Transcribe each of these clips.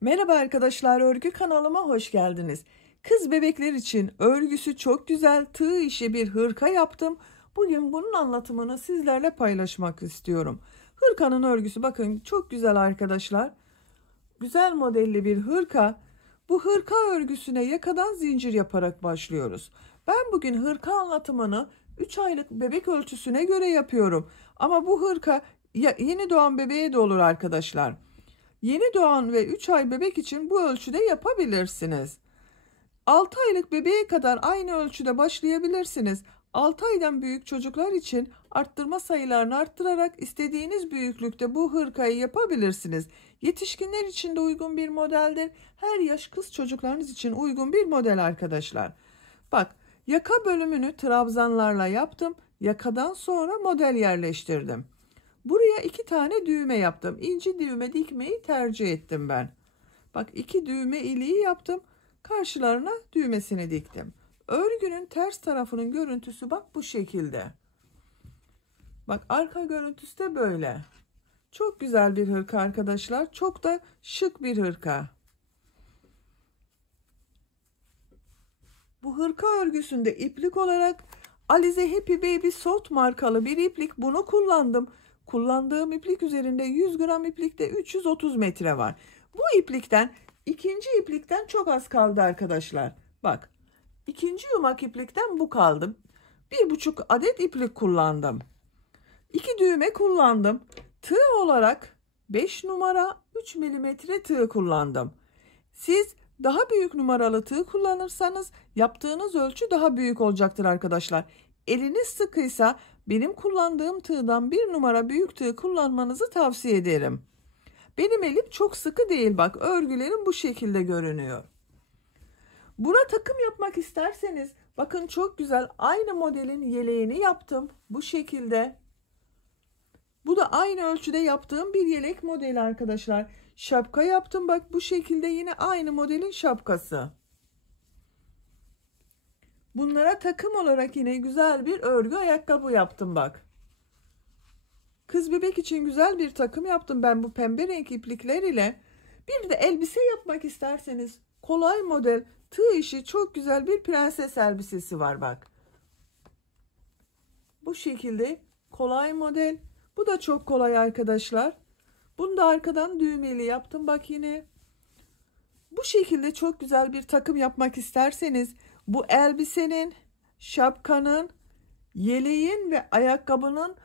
Merhaba arkadaşlar, örgü kanalıma hoş geldiniz. Kız bebekler için örgüsü çok güzel tığ işi bir hırka yaptım. Bugün bunun anlatımını sizlerle paylaşmak istiyorum. Hırkanın örgüsü bakın çok güzel arkadaşlar. Güzel modelli bir hırka. Bu hırka örgüsüne yakadan zincir yaparak başlıyoruz. Ben bugün hırka anlatımını 3 aylık bebek ölçüsüne göre yapıyorum. Ama bu hırka yeni doğan bebeğe de olur arkadaşlar. Yeni doğan ve 3 ay bebek için bu ölçüde yapabilirsiniz. 6 aylık bebeğe kadar aynı ölçüde başlayabilirsiniz. 6 aydan büyük çocuklar için arttırma sayılarını arttırarak istediğiniz büyüklükte bu hırkayı yapabilirsiniz. Yetişkinler için de uygun bir modeldir. Her yaş kız çocuklarınız için uygun bir model arkadaşlar. Bak, yaka bölümünü trabzanlarla yaptım. Yakadan sonra model yerleştirdim. Buraya 2 tane düğme yaptım. İnci düğme dikmeyi tercih ettim ben. Bak, 2 düğme iliği yaptım. Karşılarına düğmesini diktim. Örgünün ters tarafının görüntüsü bak bu şekilde. Bak, arka görüntüsü de böyle. Çok güzel bir hırka arkadaşlar. Çok da şık bir hırka. Bu hırka örgüsünde iplik olarak Alize Happy Baby Soft markalı bir iplik, bunu kullandım. Kullandığım iplik üzerinde 100 gram iplikte 330 metre var. Bu iplikten, ikinci iplikten çok az kaldı arkadaşlar. Bak, ikinci yumak iplikten bu kaldı. 1,5 adet iplik kullandım. 2 düğme kullandım. Tığ olarak 5 numara 3 milimetre tığ kullandım. Siz daha büyük numaralı tığ kullanırsanız yaptığınız ölçü daha büyük olacaktır arkadaşlar. Eliniz sıkıysa benim kullandığım tığdan 1 numara büyük tığ kullanmanızı tavsiye ederim. Benim elim çok sıkı değil, bak örgülerim bu şekilde görünüyor. Buna takım yapmak isterseniz bakın çok güzel aynı modelin yeleğini yaptım bu şekilde. Bu da aynı ölçüde yaptığım bir yelek modeli arkadaşlar. Şapka yaptım bak bu şekilde, yine aynı modelin şapkası. Bunlara takım olarak yine güzel bir örgü ayakkabı yaptım bak. Kız bebek için güzel bir takım yaptım ben bu pembe renk iplikler ile. Bir de elbise yapmak isterseniz kolay model tığ işi çok güzel bir prenses elbisesi var bak. Bu şekilde kolay model. Bu da çok kolay arkadaşlar. Bunu da arkadan düğmeli yaptım bak yine. Bu şekilde çok güzel bir takım yapmak isterseniz bu elbisenin, şapkanın, yeleğin ve ayakkabının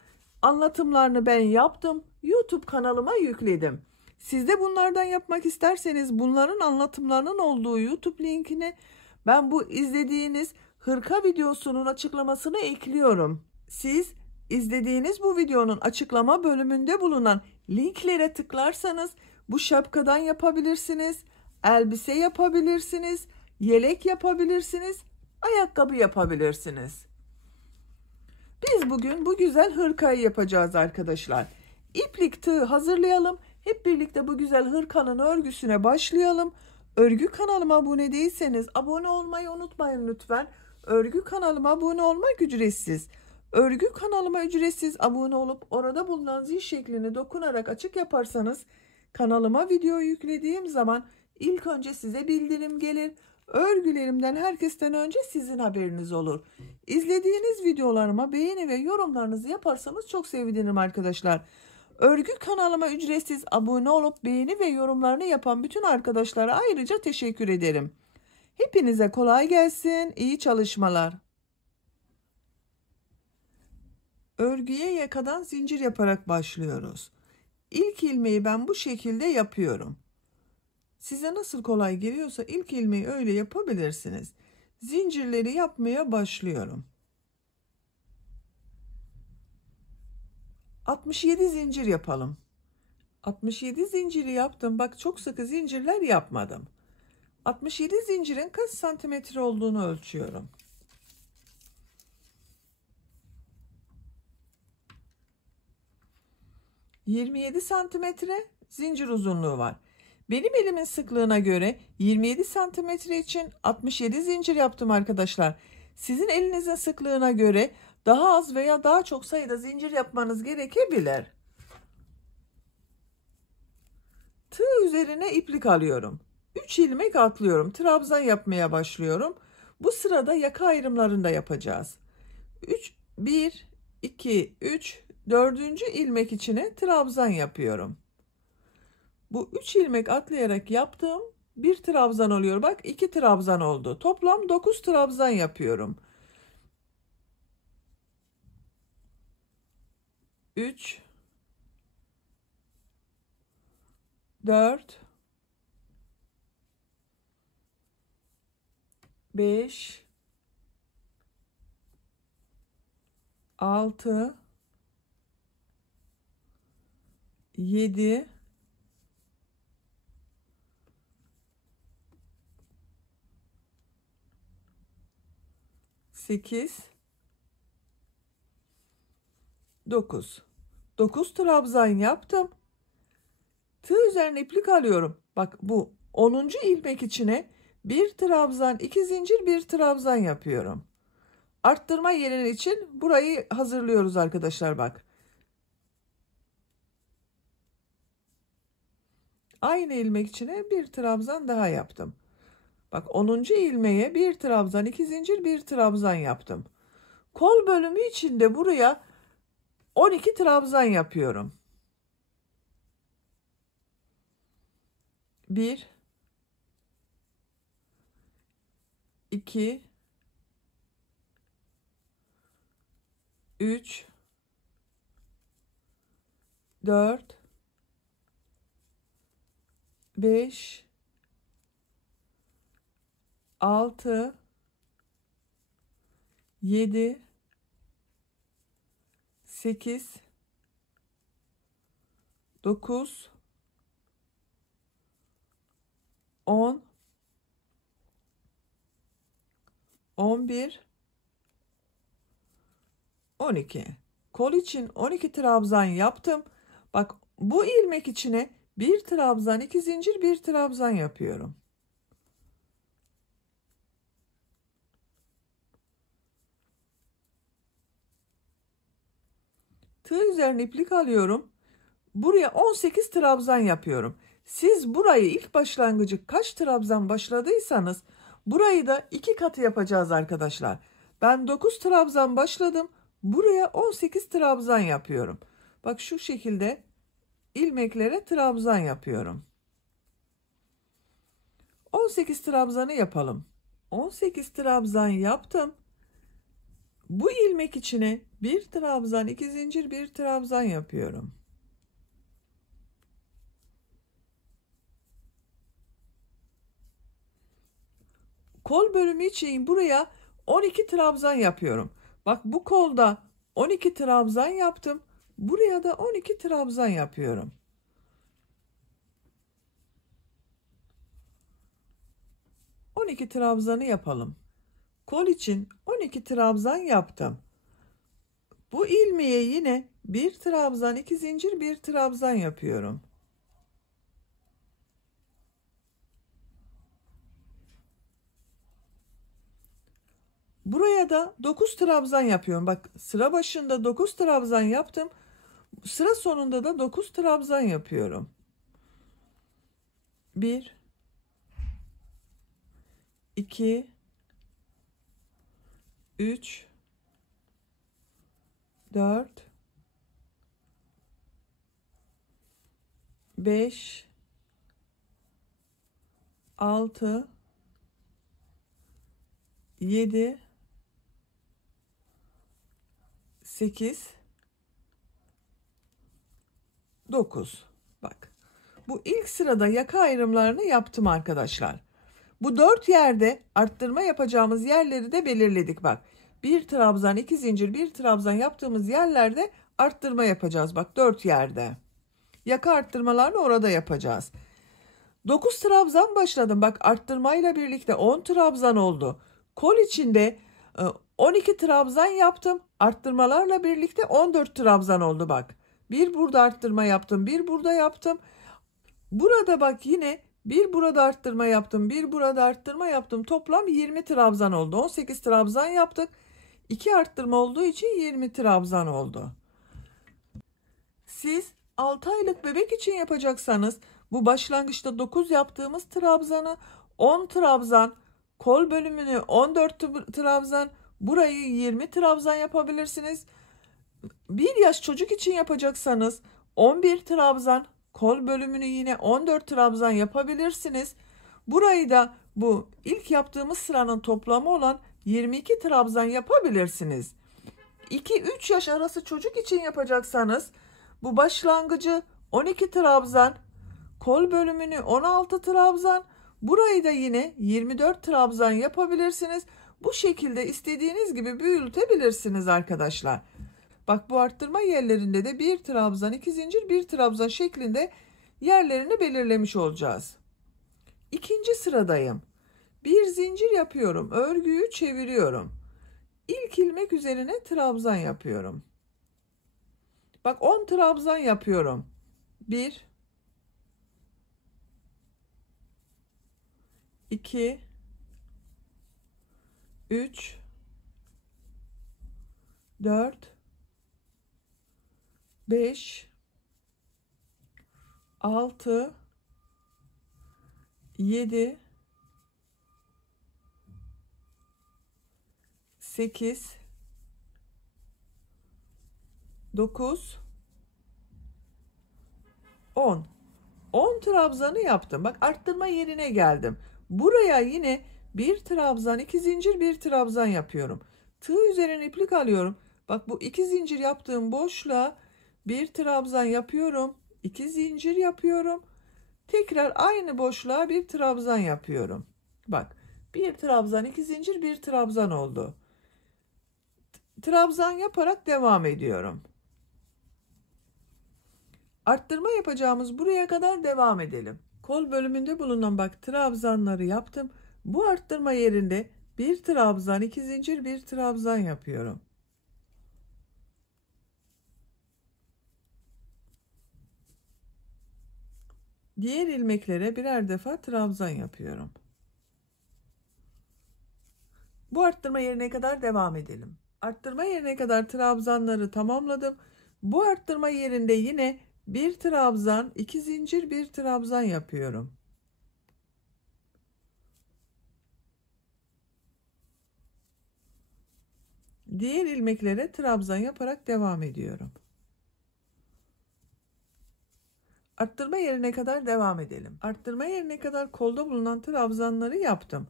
anlatımlarını ben yaptım. YouTube kanalıma yükledim. Siz de bunlardan yapmak isterseniz bunların anlatımlarının olduğu YouTube linkini ben bu izlediğiniz hırka videosunun açıklamasına ekliyorum. Siz izlediğiniz bu videonun açıklama bölümünde bulunan linklere tıklarsanız bu şapkadan yapabilirsiniz, elbise yapabilirsiniz, yelek yapabilirsiniz, ayakkabı yapabilirsiniz. Biz bugün bu güzel hırkayı yapacağız arkadaşlar. İplik tığ hazırlayalım. Hep birlikte bu güzel hırkanın örgüsüne başlayalım. Örgü kanalıma abone değilseniz abone olmayı unutmayın lütfen. Örgü kanalıma abone olmak ücretsiz. Örgü kanalıma ücretsiz abone olup orada bulunan zil şeklini dokunarak açık yaparsanız kanalıma video yüklediğim zaman ilk önce size bildirim gelir. Örgülerimden herkesten önce sizin haberiniz olur. İzlediğiniz videolarıma beğeni ve yorumlarınızı yaparsanız çok sevinirim arkadaşlar. Örgü kanalıma ücretsiz abone olup beğeni ve yorumlarını yapan bütün arkadaşlara ayrıca teşekkür ederim. Hepinize kolay gelsin, iyi çalışmalar. Örgüye yakadan zincir yaparak başlıyoruz. İlk ilmeği ben bu şekilde yapıyorum. Size nasıl kolay geliyorsa ilk ilmeği öyle yapabilirsiniz. Zincirleri yapmaya başlıyorum. 67 zincir yapalım. 67 zinciri yaptım. Bak, çok sıkı zincirler yapmadım. 67 zincirin kaç santimetre olduğunu ölçüyorum. 27 santimetre zincir uzunluğu var. Benim elimin sıklığına göre 27 santimetre için 67 zincir yaptım arkadaşlar. Sizin elinizin sıklığına göre daha az veya daha çok sayıda zincir yapmanız gerekebilir. Tığ üzerine iplik alıyorum. 3 ilmek atlıyorum. Trabzan yapmaya başlıyorum. Bu sırada yaka ayrımlarını da yapacağız. 1, 2, 3, 4. ilmek içine trabzan yapıyorum. Bu 3 ilmek atlayarak yaptığım bir trabzan oluyor. Bak 2 trabzan oldu. Toplam 9 trabzan yapıyorum. 3, 4, 5, 6, 7, 8, 9. 9 trabzan yaptım. Tığ üzerine iplik alıyorum. Bak bu 10. ilmek içine bir trabzan, 2 zincir, bir trabzan yapıyorum. Arttırma yeri için burayı hazırlıyoruz arkadaşlar bak. Aynı ilmek içine bir trabzan daha yaptım. Bak 10. ilmeğe bir trabzan, 2 zincir, bir trabzan yaptım. Kol bölümü için de buraya 12 trabzan yapıyorum. 1, 2, 3, 4, 5, 6, 7, 8, 9, 10, 11, 12. Kol için 12 trabzan yaptım. Bak bu ilmek içine bir trabzan, 2 zincir, bir trabzan yapıyorum. Tığ üzerine iplik alıyorum. Buraya 18 trabzan yapıyorum. Siz burayı ilk başlangıcı kaç trabzan başladıysanız burayı da 2 katı yapacağız arkadaşlar. Ben 9 trabzan başladım. Buraya 18 trabzan yapıyorum. Bak şu şekilde ilmeklere trabzan yapıyorum. 18 trabzanı yapalım. 18 trabzan yaptım. Bu ilmek içine bir trabzan, 2 zincir, bir trabzan yapıyorum. Kol bölümü için buraya 12 trabzan yapıyorum. Bak bu kolda 12 trabzan yaptım. Buraya da 12 trabzan yapıyorum. On 12 trabzanı yapalım. Kol için 12 trabzan yaptım. Bu ilmeğe yine bir trabzan, 2 zincir, bir trabzan yapıyorum. Buraya da 9 trabzan yapıyorum. Bak sıra başında 9 trabzan yaptım. Sıra sonunda da 9 trabzan yapıyorum. 1, 2, 3, 4, 5, 6, 7, 8, 9. Bak. Bu ilk sırada yaka ayrımlarını yaptım arkadaşlar. Bu 4 yerde arttırma yapacağımız yerleri de belirledik bak. Bir trabzan, 2 zincir, bir trabzan yaptığımız yerlerde arttırma yapacağız. Bak 4 yerde. Yaka arttırmalarını orada yapacağız. 9 trabzan başladım. Bak arttırmayla birlikte 10 trabzan oldu. Kol içinde 12 trabzan yaptım. Arttırmalarla birlikte 14 trabzan oldu bak. Bir burada arttırma yaptım, bir burada yaptım. Burada bak yine bir burada arttırma yaptım, bir burada arttırma yaptım. Toplam 20 trabzan oldu. 18 trabzan yaptık. 2 arttırma olduğu için 20 trabzan oldu. Siz 6 aylık bebek için yapacaksanız Bu başlangıçta 9 yaptığımız trabzanı 10 trabzan, kol bölümünü 14 trabzan, burayı 20 trabzan yapabilirsiniz. 1 yaş çocuk için yapacaksanız 11 trabzan, kol bölümünü yine 14 trabzan yapabilirsiniz. Burayı da bu ilk yaptığımız sıranın toplamı olan 22 trabzan yapabilirsiniz. 2-3 yaş arası çocuk için yapacaksanız bu başlangıcı 12 trabzan, kol bölümünü 16 trabzan, burayı da yine 24 trabzan yapabilirsiniz. Bu şekilde istediğiniz gibi büyütebilirsiniz arkadaşlar. Bak, bu arttırma yerlerinde de 1 trabzan, 2 zincir, 1 trabzan şeklinde yerlerini belirlemiş olacağız. İkinci sıradayım. Bir zincir yapıyorum. Örgüyü çeviriyorum. İlk ilmek üzerine trabzan yapıyorum. Bak, 10 trabzan yapıyorum. 1 2 3 4 5 6 7 8 9 10. 10 trabzanı yaptım. Bak, arttırma yerine geldim. Buraya yine 1 trabzan, 2 zincir, 1 trabzan yapıyorum. Tığ üzerine iplik alıyorum. Bak, bu 2 zincir yaptığım boşluğa 1 trabzan yapıyorum. 2 zincir yapıyorum. Tekrar aynı boşluğa 1 trabzan yapıyorum. Bak, 1 trabzan, 2 zincir, 1 trabzan oldu. Trabzan yaparak devam ediyorum. Arttırma yapacağımız buraya kadar devam edelim. Kol bölümünde bulunan bak trabzanları yaptım. Bu arttırma yerinde 1 trabzan, 2 zincir, 1 trabzan yapıyorum. Diğer ilmeklere birer defa trabzan yapıyorum. Bu arttırma yerine kadar devam edelim. Arttırma yerine kadar trabzanları tamamladım. Bu arttırma yerinde yine 1 trabzan, 2 zincir, 1 trabzan yapıyorum. Diğer ilmeklere trabzan yaparak devam ediyorum. Arttırma yerine kadar devam edelim. Arttırma yerine kadar kolda bulunan trabzanları yaptım.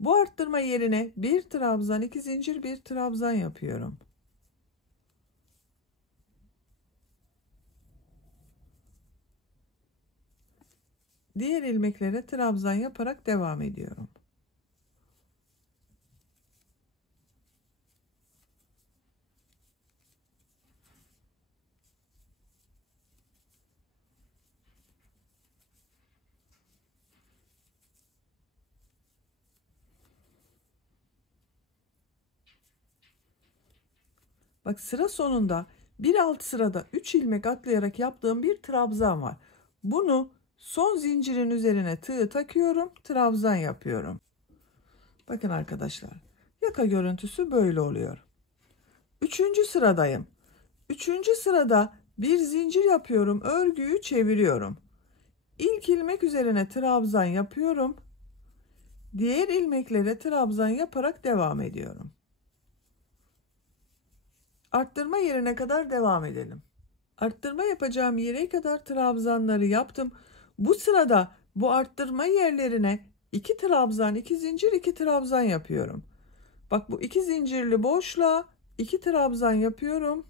Bu arttırma yerine 1 trabzan, 2 zincir, 1 trabzan yapıyorum. Diğer ilmeklere trabzan yaparak devam ediyorum. Bak, sıra sonunda bir alt sırada 3 ilmek atlayarak yaptığım bir trabzan var. Bunu son zincirin üzerine tığ takıyorum, trabzan yapıyorum. Bakın arkadaşlar, yaka görüntüsü böyle oluyor. Üçüncü sıradayım. Üçüncü sırada bir zincir yapıyorum, örgüyü çeviriyorum. İlk ilmek üzerine trabzan yapıyorum. Diğer ilmeklere trabzan yaparak devam ediyorum. Arttırma yerine kadar devam edelim. Arttırma yapacağım yere kadar trabzanları yaptım. Bu sırada bu arttırma yerlerine 2 trabzan, 2 zincir, 2 trabzan yapıyorum. Bak, bu 2 zincirli boşluğa 2 trabzan yapıyorum.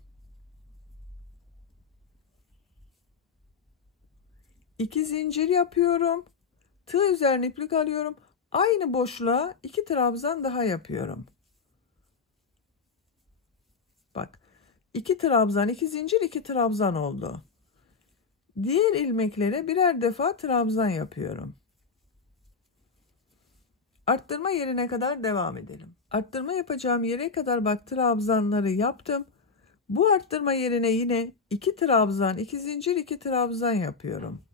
2 zincir yapıyorum. Tığ üzerine iplik alıyorum. Aynı boşluğa 2 trabzan daha yapıyorum. Bak, 2 trabzan, 2 zincir, 2 trabzan oldu. Diğer ilmeklere birer defa trabzan yapıyorum. Arttırma yerine kadar devam edelim. Arttırma yapacağım yere kadar bak trabzanları yaptım. Bu arttırma yerine yine 2 trabzan, 2 zincir, 2 trabzan yapıyorum.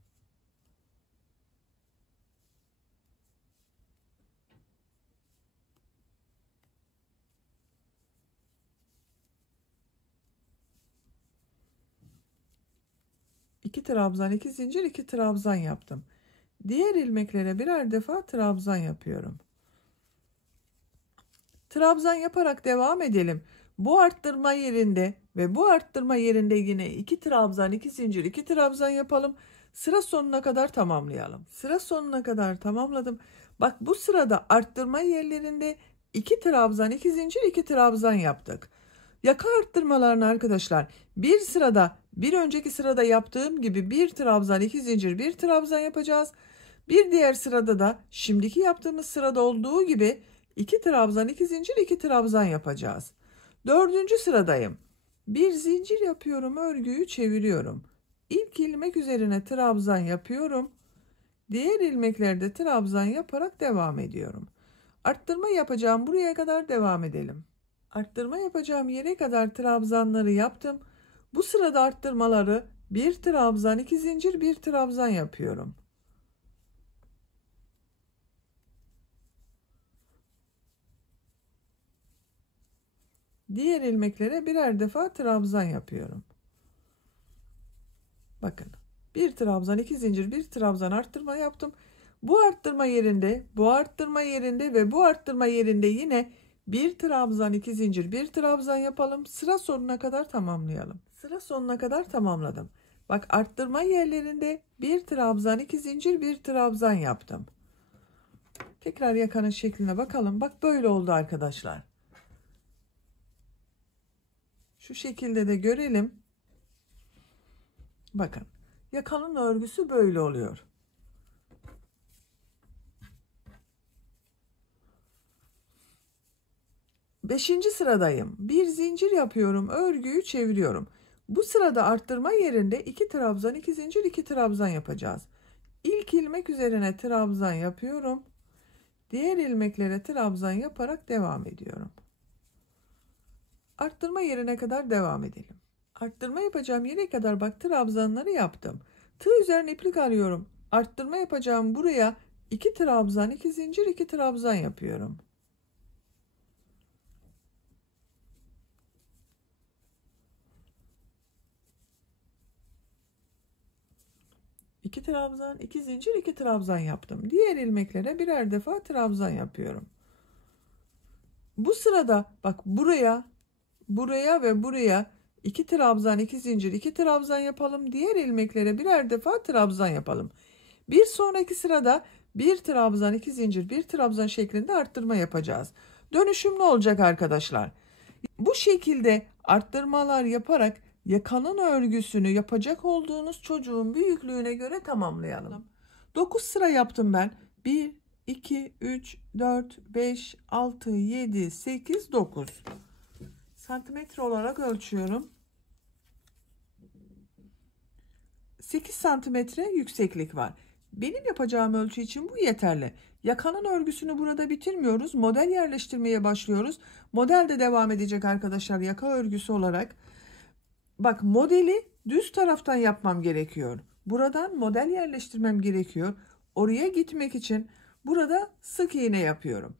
2 trabzan, 2 zincir, 2 trabzan yaptım. Diğer ilmeklere birer defa trabzan yapıyorum. Trabzan yaparak devam edelim. Bu arttırma yerinde ve bu arttırma yerinde yine 2 trabzan, 2 zincir, 2 trabzan yapalım. Sıra sonuna kadar tamamlayalım. Sıra sonuna kadar tamamladım. Bak bu sırada arttırma yerlerinde 2 trabzan, 2 zincir, 2 trabzan yaptık. Yaka arttırmalarını arkadaşlar bir sırada bir önceki sırada yaptığım gibi 1 trabzan, 2 zincir, 1 trabzan yapacağız. Bir diğer sırada da şimdiki yaptığımız sırada olduğu gibi 2 trabzan, 2 zincir, 2 trabzan yapacağız. Dördüncü sıradayım. Bir zincir yapıyorum, örgüyü çeviriyorum. İlk ilmek üzerine trabzan yapıyorum. Diğer ilmeklerde trabzan yaparak devam ediyorum. Arttırma yapacağım buraya kadar devam edelim. Arttırma yapacağım yere kadar trabzanları yaptım. Bu sırada arttırmaları 1 trabzan, 2 zincir, 1 trabzan yapıyorum. Diğer ilmeklere birer defa trabzan yapıyorum. Bakın. 1 trabzan, 2 zincir, 1 trabzan arttırma yaptım. Bu arttırma yerinde, bu arttırma yerinde ve bu arttırma yerinde yine 1 trabzan, 2 zincir, 1 trabzan yapalım. Sıra sonuna kadar tamamlayalım. Sıra sonuna kadar tamamladım. Bak arttırma yerlerinde 1 trabzan, 2 zincir, 1 trabzan yaptım. Tekrar yakanın şekline bakalım. Bak böyle oldu arkadaşlar. Şu şekilde de görelim. Bakın. Yakanın örgüsü böyle oluyor. Beşinci sıradayım. Bir zincir yapıyorum. Örgüyü çeviriyorum. Bu sırada arttırma yerinde 2 trabzan, 2 zincir, 2 trabzan yapacağız. İlk ilmek üzerine trabzan yapıyorum. Diğer ilmeklere trabzan yaparak devam ediyorum. Arttırma yerine kadar devam edelim. Arttırma yapacağım yere kadar bak trabzanları yaptım. Tığ üzerine iplik arıyorum. Arttırma yapacağım buraya 2 trabzan, 2 zincir, 2 trabzan yapıyorum. 2 trabzan, 2 zincir, 2 trabzan yaptım. Diğer ilmeklere birer defa trabzan yapıyorum. Bu sırada bak buraya, buraya ve buraya 2 trabzan, 2 zincir, 2 trabzan yapalım. Diğer ilmeklere birer defa trabzan yapalım. Bir sonraki sırada 1 trabzan, 2 zincir, 1 trabzan şeklinde arttırma yapacağız. Dönüşümlü olacak arkadaşlar. Bu şekilde arttırmalar yaparak yakanın örgüsünü yapacak olduğunuz çocuğun büyüklüğüne göre tamamlayalım. 9 sıra yaptım ben. 1, 2, 3, 4, 5, 6, 7, 8, 9. Santimetre olarak ölçüyorum. 8 santimetre yükseklik var. Benim yapacağım ölçü için bu yeterli. Yakanın örgüsünü burada bitirmiyoruz. Model yerleştirmeye başlıyoruz. Model de devam edecek arkadaşlar yaka örgüsü olarak. Bak modeli düz taraftan yapmam gerekiyor. Buradan model yerleştirmem gerekiyor. Oraya gitmek için burada sık iğne yapıyorum.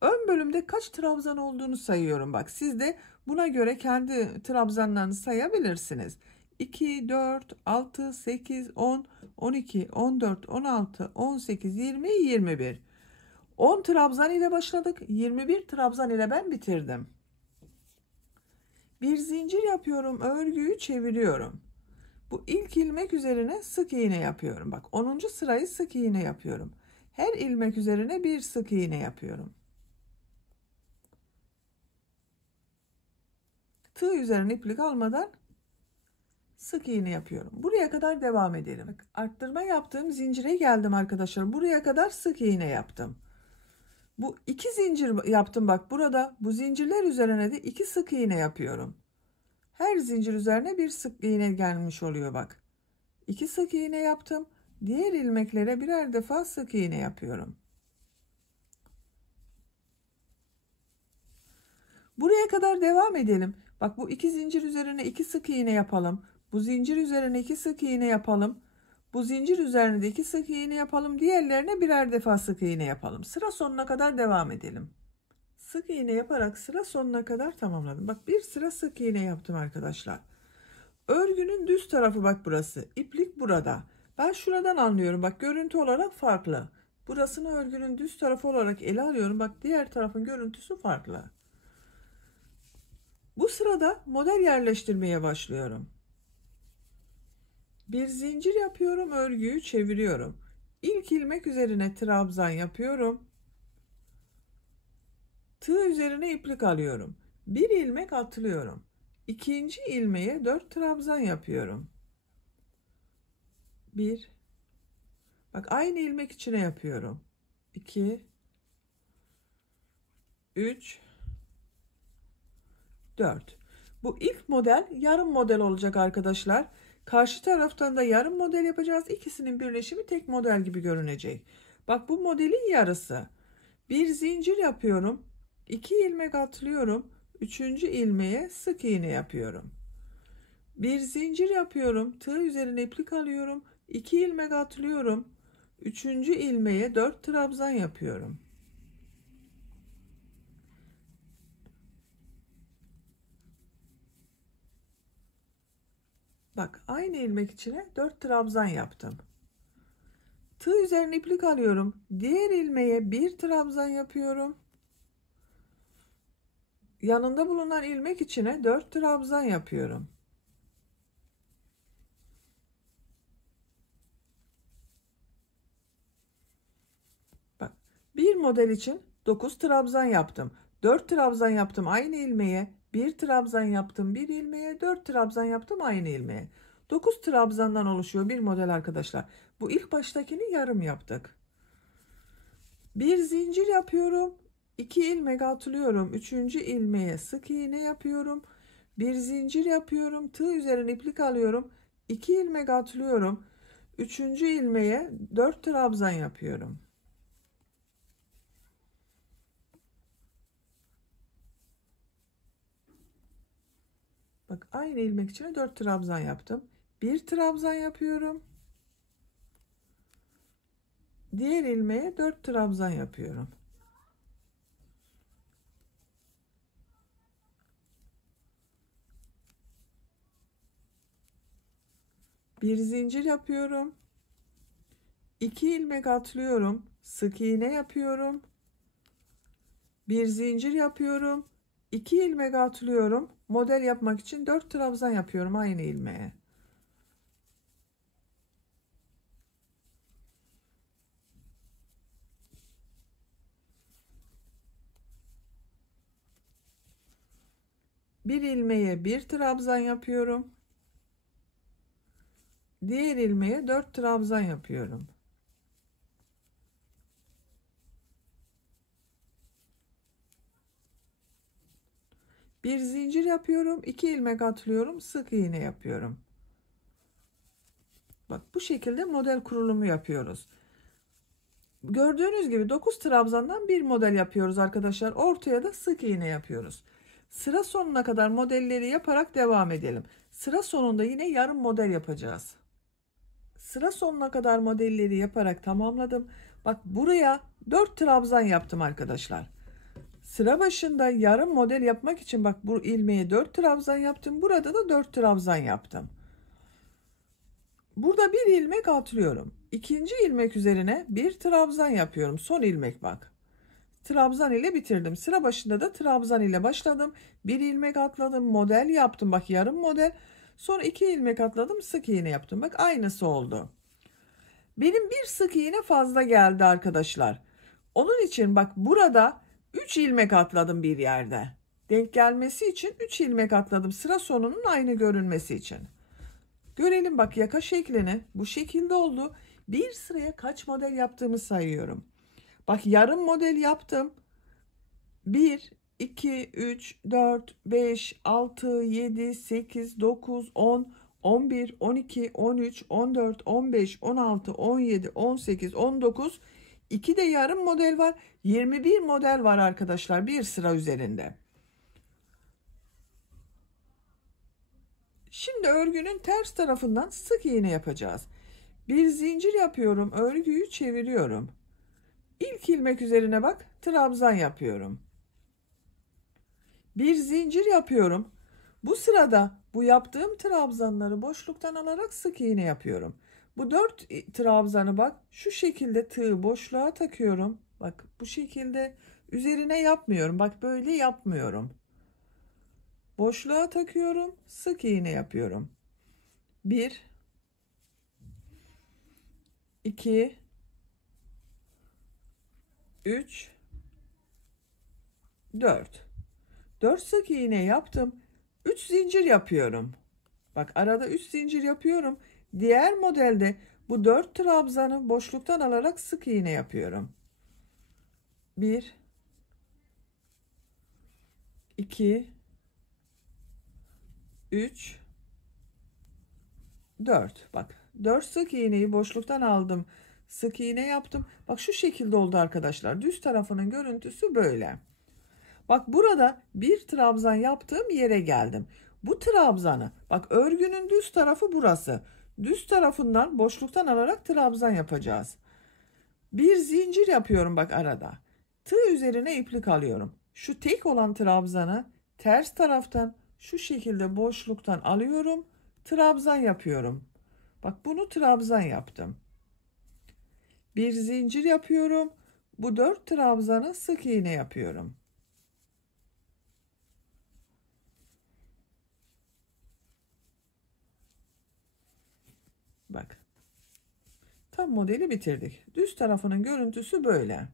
Ön bölümde kaç trabzan olduğunu sayıyorum. Bak siz de buna göre kendi trabzanlarını sayabilirsiniz. 2, 4, 6, 8, 10, 12, 14, 16, 18, 20, 21. 10 trabzan ile başladık. 21 trabzan ile ben bitirdim. Bir zincir yapıyorum. Örgüyü çeviriyorum. Bu ilk ilmek üzerine sık iğne yapıyorum. Bak 10. sırayı sık iğne yapıyorum. Her ilmek üzerine bir sık iğne yapıyorum. Tığ üzerine iplik almadan sık iğne yapıyorum. Buraya kadar devam edelim. Bak, arttırma yaptığım zincire geldim arkadaşlar. Buraya kadar sık iğne yaptım. Bu 2 zincir yaptım bak burada. Bu zincirler üzerine de 2 sık iğne yapıyorum. Her zincir üzerine bir sık iğne gelmiş oluyor bak. 2 sık iğne yaptım. Diğer ilmeklere birer defa sık iğne yapıyorum. Buraya kadar devam edelim. Bak bu 2 zincir üzerine 2 sık iğne yapalım. Bu zincir üzerine 2 sık iğne yapalım. Bu zincir üzerine de 2 sık iğne yapalım. Diğerlerine birer defa sık iğne yapalım. Sıra sonuna kadar devam edelim. Sık iğne yaparak sıra sonuna kadar tamamladım. Bak bir sıra sık iğne yaptım arkadaşlar. Örgünün düz tarafı bak burası. İplik burada. Ben şuradan anlıyorum. Bak görüntü olarak farklı. Burasını örgünün düz tarafı olarak ele alıyorum. Bak diğer tarafın görüntüsü farklı. Bu sırada model yerleştirmeye başlıyorum. Bir zincir yapıyorum, örgüyü çeviriyorum. İlk ilmek üzerine trabzan yapıyorum. Tığ üzerine iplik alıyorum. Bir ilmek atlıyorum. İkinci ilmeğe 4 trabzan yapıyorum. 1. Bak aynı ilmek içine yapıyorum. 2, 3, 4. Bu ilk model yarım model olacak arkadaşlar. Karşı taraftan da yarım model yapacağız. İkisinin birleşimi tek model gibi görünecek. Bak bu modelin yarısı. Bir zincir yapıyorum. 2 ilmek atlıyorum. Üçüncü ilmeğe sık iğne yapıyorum. Bir zincir yapıyorum. Tığ üzerine iplik alıyorum. 2 ilmek atlıyorum. Üçüncü ilmeğe 4 trabzan yapıyorum. Bak aynı ilmek içine 4 trabzan yaptım. Tığ üzerine iplik alıyorum. Diğer ilmeğe 1 trabzan yapıyorum. Yanında bulunan ilmek içine 4 trabzan yapıyorum. Bak bir model için 9 trabzan yaptım. 4 trabzan yaptım aynı ilmeğe. 1 trabzan yaptım bir ilmeğe. 4 trabzan yaptım aynı ilmeğe. 9 trabzandan oluşuyor bir model arkadaşlar. Bu ilk baştakini yarım yaptık. Bir zincir yapıyorum. 2 ilmek atlıyorum. Üçüncü ilmeğe sık iğne yapıyorum. Bir zincir yapıyorum. Tığ üzerine iplik alıyorum. 2 ilmek atlıyorum. Üçüncü ilmeğe 4 trabzan yapıyorum. Bak aynı ilmek içine 4 trabzan yaptım. Bir trabzan yapıyorum. Diğer ilmeğe 4 trabzan yapıyorum. Bir zincir yapıyorum. 2 ilmek atlıyorum. Sık iğne yapıyorum. Bir zincir yapıyorum. 2 ilmek atlıyorum. Model yapmak için 4 trabzan yapıyorum aynı ilmeğe. Bir ilmeğe 1 trabzan yapıyorum. Diğer ilmeğe 4 trabzan yapıyorum. Bir zincir yapıyorum. 2 ilmek atlıyorum. Sık iğne yapıyorum. Bak bu şekilde model kurulumu yapıyoruz. Gördüğünüz gibi 9 trabzandan bir model yapıyoruz arkadaşlar. Ortaya da sık iğne yapıyoruz. Sıra sonuna kadar modelleri yaparak devam edelim. Sıra sonunda yine yarım model yapacağız. Sıra sonuna kadar modelleri yaparak tamamladım. Bak buraya 4 trabzan yaptım arkadaşlar. Sıra başında yarım model yapmak için bak bu ilmeğe 4 trabzan yaptım. Burada da 4 trabzan yaptım. Burada bir ilmek atlıyorum. İkinci ilmek üzerine bir trabzan yapıyorum. Son ilmek bak. Trabzan ile bitirdim. Sıra başında da trabzan ile başladım. Bir ilmek atladım. Model yaptım. Bak yarım model. Sonra 2 ilmek atladım. Sık iğne yaptım. Bak aynısı oldu. Benim bir sık iğne fazla geldi arkadaşlar. Onun için bak burada 3 ilmek atladım bir yerde. Denk gelmesi için 3 ilmek atladım. Sıra sonunun aynı görünmesi için. Görelim bak yaka şeklini. Bu şekilde oldu. Bir sıraya kaç model yaptığımı sayıyorum. Bak yarım model yaptım. 1, 2, 3, 4, 5, 6, 7, 8, 9, 10, 11, 12, 13, 14, 15, 16, 17, 18, 19. 2 de yarım model var. 21 model var arkadaşlar bir sıra üzerinde. Şimdi örgünün ters tarafından sık iğne yapacağız. Bir zincir yapıyorum, örgüyü çeviriyorum. İlk ilmek üzerine bak, trabzan yapıyorum. Bir zincir yapıyorum. Bu sırada Bu yaptığım trabzanları boşluktan alarak sık iğne yapıyorum. Bu 4 trabzanı bak şu şekilde tığı boşluğa takıyorum. Bak bu şekilde üzerine yapmıyorum. Bak böyle yapmıyorum. Boşluğa takıyorum, sık iğne yapıyorum. 1 2 3 4 4 sık iğne yaptım. 3 zincir yapıyorum. Bak arada 3 zincir yapıyorum. Diğer modelde bu 4 trabzanı boşluktan alarak sık iğne yapıyorum. 1 2 3 4. Bak 4 sık iğneyi boşluktan aldım. Sık iğne yaptım. Bak şu şekilde oldu arkadaşlar. Düz tarafının görüntüsü böyle. Bak burada bir trabzan yaptığım yere geldim. Bu trabzanı bak örgünün düz tarafı burası. Düz tarafından boşluktan alarak trabzan yapacağız. Bir zincir yapıyorum bak arada. Tığ üzerine iplik alıyorum. Şu tek olan trabzanı ters taraftan şu şekilde boşluktan alıyorum. Trabzan yapıyorum. Bak bunu trabzan yaptım. Bir zincir yapıyorum. Bu 4 trabzanı sık iğne yapıyorum. Bak. Tam modeli bitirdik. Düz tarafının görüntüsü böyle.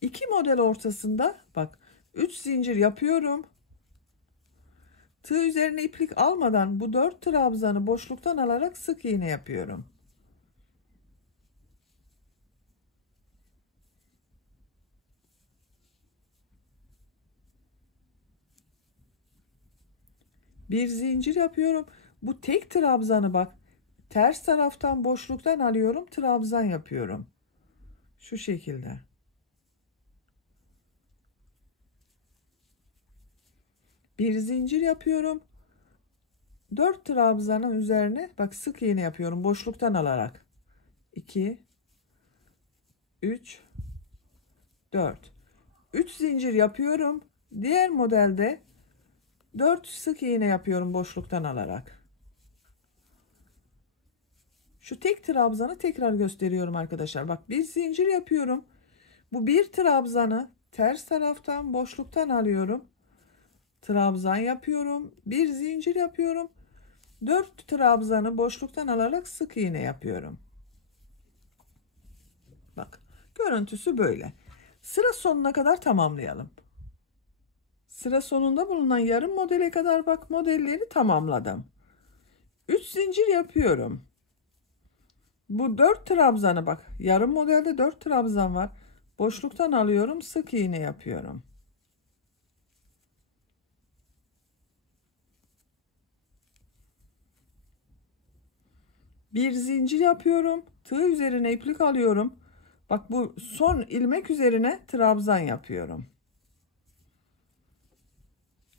İki model ortasında bak 3 zincir yapıyorum. Tığ üzerine iplik almadan bu 4 trabzanı boşluktan alarak sık iğne yapıyorum. Bir zincir yapıyorum. Bu tek trabzanı bak ters taraftan boşluktan alıyorum, trabzan yapıyorum. Şu şekilde. Bir zincir yapıyorum. 4 trabzanın üzerine bak sık iğne yapıyorum boşluktan alarak. 2 3 4 3 zincir yapıyorum. Diğer modelde 4 sık iğne yapıyorum boşluktan alarak. Şu tek trabzanı tekrar gösteriyorum arkadaşlar. Bak bir zincir yapıyorum. Bu bir trabzanı ters taraftan boşluktan alıyorum. Trabzan yapıyorum. Bir zincir yapıyorum. 4 trabzanı boşluktan alarak sık iğne yapıyorum. Bak görüntüsü böyle. Sıra sonuna kadar tamamlayalım. Sıra sonunda bulunan yarım modele kadar bak modelleri tamamladım. 3 zincir yapıyorum. Bu 4 trabzanı bak yarım modelde 4 trabzan var. Boşluktan alıyorum, sık iğne yapıyorum. Bir zincir yapıyorum. Tığ üzerine iplik alıyorum. Bak bu son ilmek üzerine trabzan yapıyorum.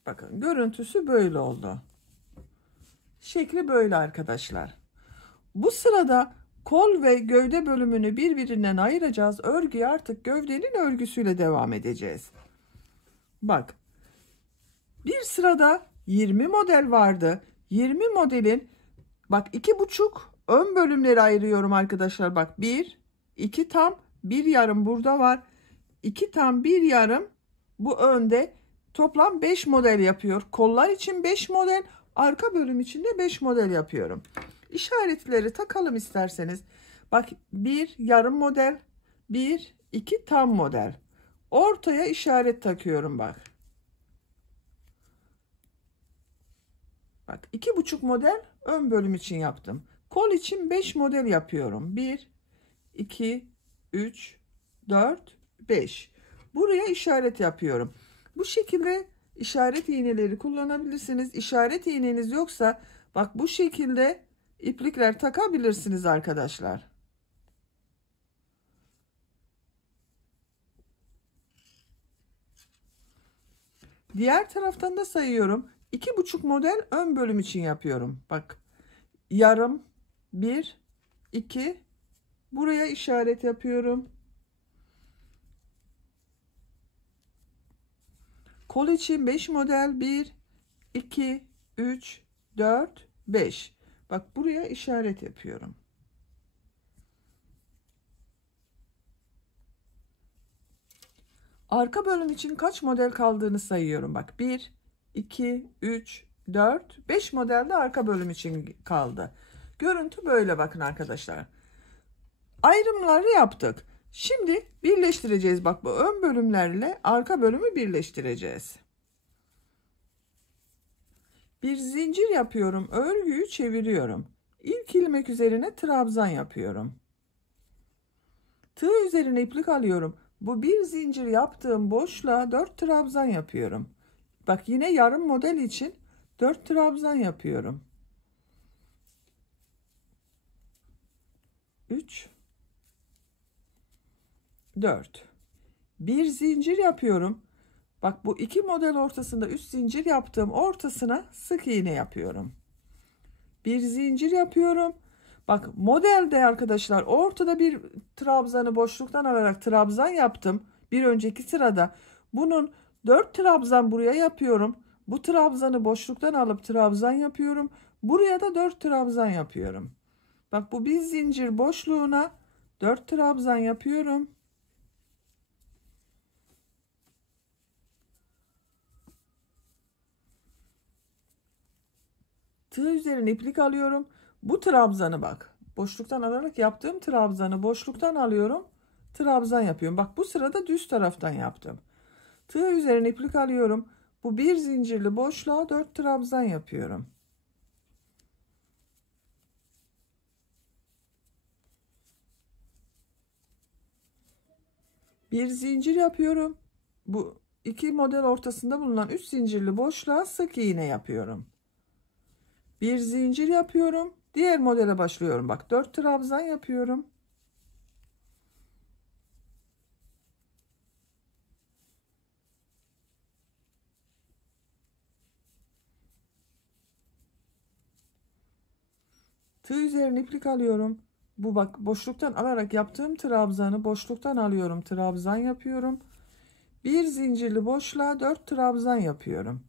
Bakın görüntüsü böyle oldu. Şekli böyle arkadaşlar. Bu sırada kol ve gövde bölümünü birbirinden ayıracağız. Örgüye artık gövdenin örgüsüyle devam edeceğiz. Bak. Bir sırada 20 model vardı. 20 modelin bak 2,5 ön bölümleri ayırıyorum arkadaşlar. Bak 1, 2 tam, 1 yarım burada var. 2 tam, 1 yarım bu önde. Toplam 5 model yapıyor. Kollar için 5 model, arka bölüm için de 5 model yapıyorum. İşaretleri takalım isterseniz. Bak 1 yarım model, 1, 2 tam model. Ortaya işaret takıyorum bak. Bak 2,5 model ön bölüm için yaptım. Kol için 5 model yapıyorum. 1, 2, 3, 4, 5. Buraya işaret yapıyorum. Bu şekilde işaret iğneleri kullanabilirsiniz. İşaret iğneniz yoksa bak bu şekilde iplikler takabilirsiniz arkadaşlar. Diğer taraftan da sayıyorum. 2,5 model ön bölüm için yapıyorum. Bak yarım, 1, 2, buraya işaret yapıyorum. Kol için 5 model 1, 2, 3, 4, 5. Bak buraya işaret yapıyorum. Arka bölüm için kaç model kaldığını sayıyorum. Bak 1, 2, 3, 4, 5 model de arka bölüm için kaldı. Görüntü böyle bakın arkadaşlar. Ayrımları yaptık. Şimdi birleştireceğiz. Bak bu ön bölümlerle arka bölümü birleştireceğiz. Bir zincir yapıyorum. Örgüyü çeviriyorum. İlk ilmek üzerine trabzan yapıyorum. Tığ üzerine iplik alıyorum. Bu bir zincir yaptığım boşluğa 4 trabzan yapıyorum. Bak yine yarım model için 4 trabzan yapıyorum. 3, 4. Bir zincir yapıyorum. Bak bu iki model ortasında 3 zincir yaptığım ortasına sık iğne yapıyorum. Bir zincir yapıyorum. Bak modelde arkadaşlar ortada bir trabzanı boşluktan alarak trabzan yaptım. Bir önceki sırada bunun 4 trabzan buraya yapıyorum. Bu trabzanı boşluktan alıp trabzan yapıyorum. Buraya da 4 trabzan yapıyorum. Bak bu bir zincir boşluğuna 4 trabzan yapıyorum. Tığ üzerine iplik alıyorum. Bu trabzanı bak. Boşluktan alarak yaptığım trabzanı boşluktan alıyorum. Trabzan yapıyorum. Bak bu sırada düz taraftan yaptım. Tığ üzerine iplik alıyorum. Bu bir zincirli boşluğa 4 trabzan yapıyorum. Bir zincir yapıyorum. Bu iki model ortasında bulunan 3 zincirli boşluğa sık iğne yapıyorum. Bir zincir yapıyorum. Diğer modele başlıyorum. Bak 4 trabzan yapıyorum. Tığ üzerine iplik alıyorum. Bu bak boşluktan alarak yaptığım trabzanı boşluktan alıyorum. Trabzan yapıyorum. Bir zincirli boşluğa 4 trabzan yapıyorum.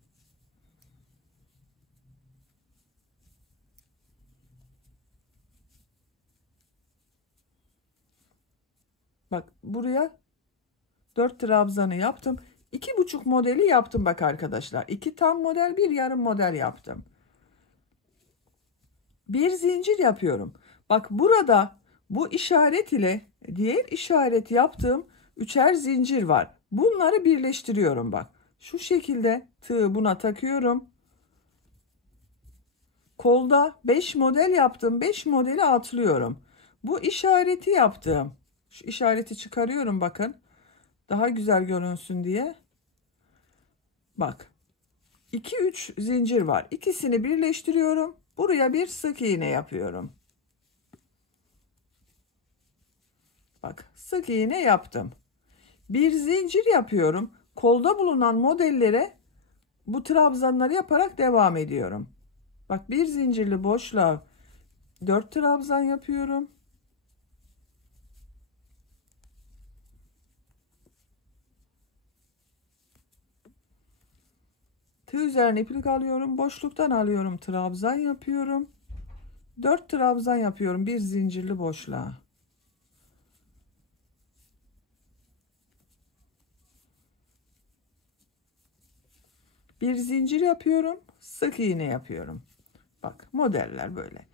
Bak buraya 4 trabzanı yaptım. 2,5 modeli yaptım bak arkadaşlar. 2 tam model, bir yarım model yaptım. Bir zincir yapıyorum. Bak burada bu işaret ile diğer işaret yaptığım üçer zincir var. Bunları birleştiriyorum bak. Şu şekilde tığı buna takıyorum. Kolda 5 model yaptım. 5 modeli atlıyorum. Bu işareti yaptım. Şu işareti çıkarıyorum bakın. Daha güzel görünsün diye. Bak. 2-3 zincir var. İkisini birleştiriyorum. Buraya bir sık iğne yapıyorum. Bak sık iğne yaptım. Bir zincir yapıyorum. Kolda bulunan modellere bu trabzanları yaparak devam ediyorum. Bak bir zincirli boşluğa 4 trabzan yapıyorum. Tığ üzerine iplik alıyorum. Boşluktan alıyorum. Trabzan yapıyorum. 4 trabzan yapıyorum. Bir zincirli boşluğa. Bir zincir yapıyorum. Sık iğne yapıyorum. Bak modeller böyle.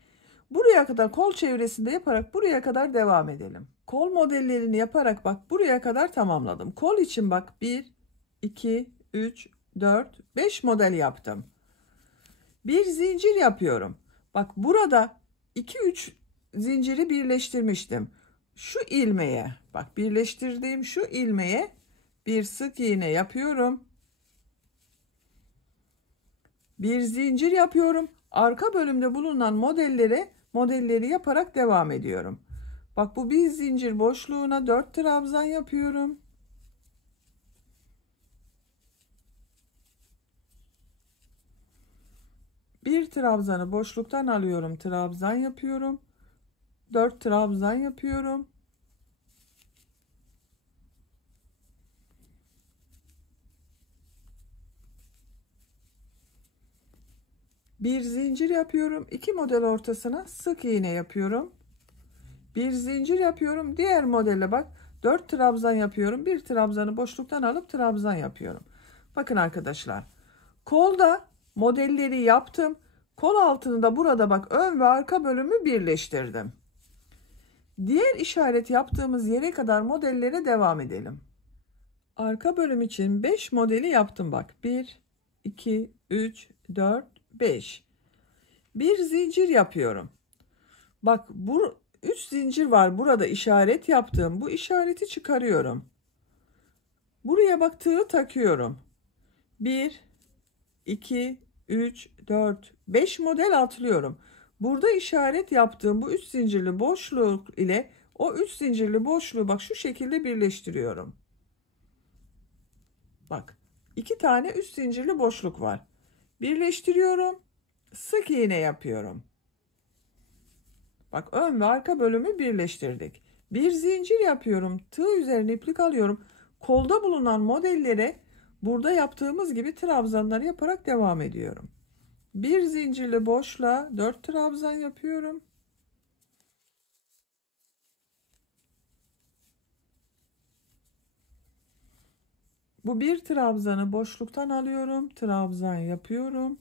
Buraya kadar kol çevresinde yaparak buraya kadar devam edelim. Kol modellerini yaparak bak buraya kadar tamamladım. Kol için bak 1, 2, 3, 4, 5 model yaptım. Bir zincir yapıyorum. Bak burada 2-3 zinciri birleştirmiştim. Şu ilmeğe bak birleştirdiğim şu ilmeğe bir sık iğne yapıyorum. Bir zincir yapıyorum. Arka bölümde bulunan modelleri yaparak devam ediyorum. Bak bu bir zincir boşluğuna 4 trabzan yapıyorum. Bir trabzanı boşluktan alıyorum. Trabzan yapıyorum. 4 trabzan yapıyorum. Bir zincir yapıyorum. 2 model ortasına sık iğne yapıyorum. Bir zincir yapıyorum. Diğer modele bak. 4 trabzan yapıyorum. Bir trabzanı boşluktan alıp trabzan yapıyorum. Bakın arkadaşlar. Kolda modelleri yaptım. Kol altını da burada bak ön ve arka bölümü birleştirdim. Diğer işaret yaptığımız yere kadar modellere devam edelim. Arka bölüm için 5 modeli yaptım bak. 1, 2, 3, 4, 5. Bir zincir yapıyorum. Bak bu 3 zincir var burada işaret yaptığım. Bu işareti çıkarıyorum. Buraya bak tığı takıyorum. 1, 2, 3, 4, 5 model atlıyorum. Burada işaret yaptığım bu 3 zincirli boşluk ile o 3 zincirli boşluğu bak şu şekilde birleştiriyorum. Bak 2 tane 3 zincirli boşluk var. Birleştiriyorum. Sık iğne yapıyorum. Bak ön ve arka bölümü birleştirdik. Bir zincir yapıyorum. Tığ üzerine iplik alıyorum. Kolda bulunan modellere burada yaptığımız gibi trabzanlar yaparak devam ediyorum. Bir zincirli boşluğa 4 trabzan yapıyorum. Bu bir trabzanı boşluktan alıyorum. Trabzan yapıyorum.